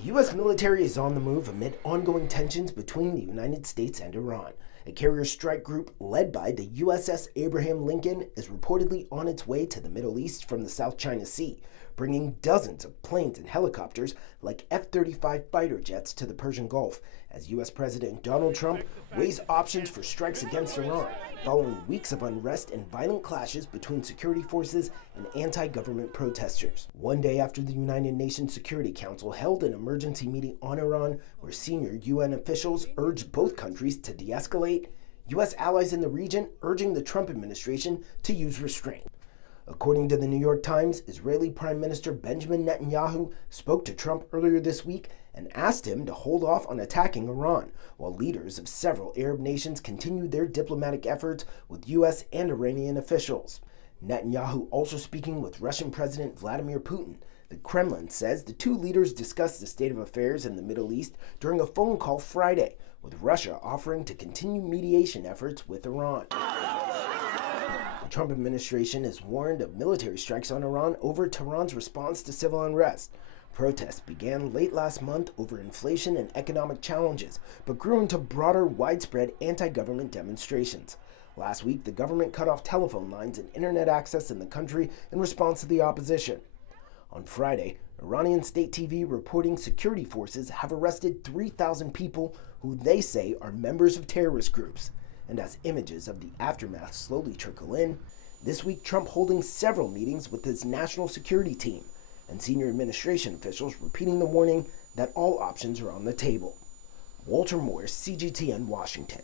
The U.S. military is on the move amid ongoing tensions between the United States and Iran. A carrier strike group led by the USS Abraham Lincoln is reportedly on its way to the Middle East from the South China Sea, bringing dozens of planes and helicopters like F-35 fighter jets to the Persian Gulf, as U.S. President Donald Trump weighs options for strikes against Iran, following weeks of unrest and violent clashes between security forces and anti-government protesters. One day after the United Nations Security Council held an emergency meeting on Iran, where senior UN officials urged both countries to de-escalate, U.S. allies in the region urging the Trump administration to use restraint. According to the New York Times, Israeli Prime Minister Benjamin Netanyahu spoke to Trump earlier this week and asked him to hold off on attacking Iran, while leaders of several Arab nations continued their diplomatic efforts with U.S. and Iranian officials. Netanyahu also speaking with Russian President Vladimir Putin. The Kremlin says the two leaders discussed the state of affairs in the Middle East during a phone call Friday, with Russia offering to continue mediation efforts with Iran. The Trump administration has warned of military strikes on Iran over Tehran's response to civil unrest. Protests began late last month over inflation and economic challenges, but grew into broader, widespread anti-government demonstrations. Last week, the government cut off telephone lines and internet access in the country in response to the opposition. On Friday, Iranian state TV reporting security forces have arrested 3,000 people who they say are members of terrorist groups. And as images of the aftermath slowly trickle in, this week Trump holding several meetings with his national security team, and senior administration officials repeating the warning that all options are on the table. Walter Moore, CGTN, Washington.